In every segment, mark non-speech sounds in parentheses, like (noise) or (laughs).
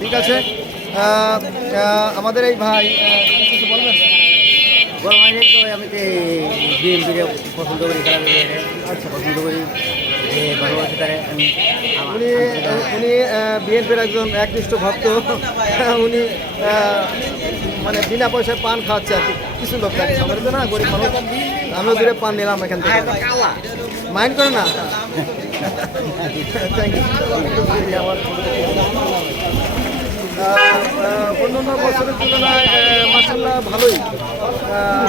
ঠিক আছে? আমাদের এই ভাই কিছু বলবেন? তো আমি পছন্দ করি আচ্ছা। পছন্দ করি ভালোবাসি তারে আমি উনি উনি বিএনপির একজন একনিষ্ঠ ভক্ত। উনি মানে বিনা পয়সায় পান খাওয়াচ্ছে আর কি। কিছু লোক আমাদের না গরিব মানুষ। আমিও দূরে পান নিলাম এখান থেকে। মাইন্ড করে না? (laughs) থ্যাংক ইউ আমার অন্য অন্য বছরের তুলনায় মাসাল্লাহ ভালোই আহ,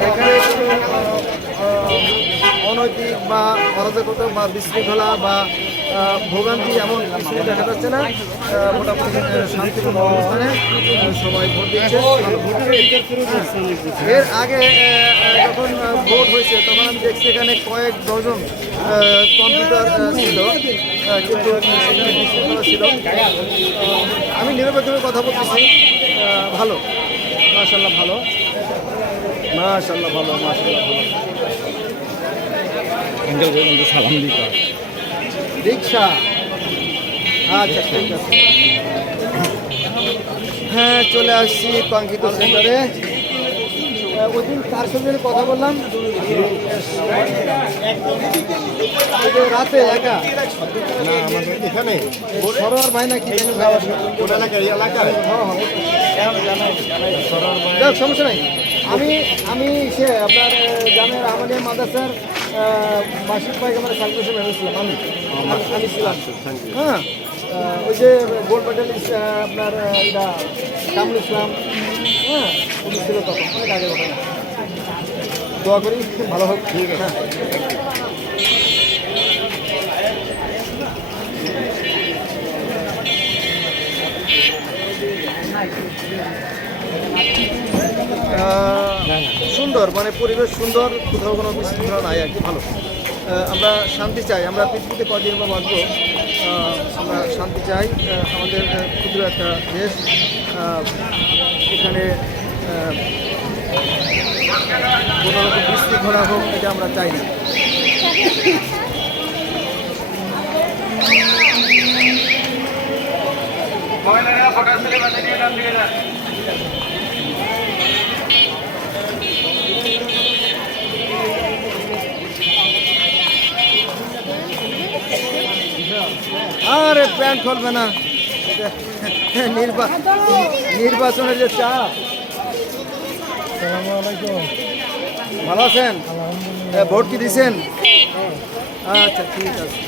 এখানে কোনো আহ, আহ, অনৈতিক বা অরাজকতা বা বিশৃঙ্খলা বা ভোগান্তি এমন কিছু দেখা যাচ্ছে না। মোটামুটি শান্তিপূর্ণ অবস্থানে সবাই ভোট দিচ্ছে। এর আগে যখন ভোট হয়েছে, তখন আমি দেখছি এখানে কয়েক ডজন কম্পিউটার ছিল। কিন্তু ছিল। আমি নিরপেক্ষভাবে কথা বলতেছি। ভালো। মাশাল্লাহ ভালো। মাশাল্লাহ ভালো মাশাল্লাহ ভালো। সালাম দিতে রিক্সা আচ্ছা ঠিক আছে। হ্যাঁ চলে আসছি কাঙ্ক্ষিত সেন্টারে। ওই দিন কার সঙ্গে কথা বললাম? রাতে একা। না আমাদের এখানে। সরোয়ার ভাই নাকি আসবে। এলাকায় এলাকায়? হ্যাঁ হ্যাঁ সমস্যা নাই। আমি আমি সে আপনার জামের আহমদিয়া মাদ্রাসার মাসিক পাইকামার সার্ভিসে ভেবেছিলাম আমি। আমি- আমি ছিলাম হ্যাঁ ওই যে গোল্ড মেডেল আপনার এটা কামরুল ইসলাম। হ্যাঁ উনি ছিল তখন অনেক আগে ঘটনা। দোয়া করি ভালো হোক। ঠিক আছে আহ, সুন্দর মানে পরিবেশ সুন্দর, কোথাও কোনো বিশৃঙ্খলা নাই আর কি, ভালো। আমরা শান্তি চাই, আমরা পৃথিবীতে কদিন বা বাঁচবো আমরা শান্তি চাই আমাদের ক্ষুদ্র একটা দেশ এখানে কোনো রকম বিশৃঙ্খলা হোক, এটা আমরা চাই না। আরে প্যান্ট খুলবে না। নির্বাচনের যে চা ভালো আছেন? ভোট কি দিছেন? আচ্ছা ঠিক আছে।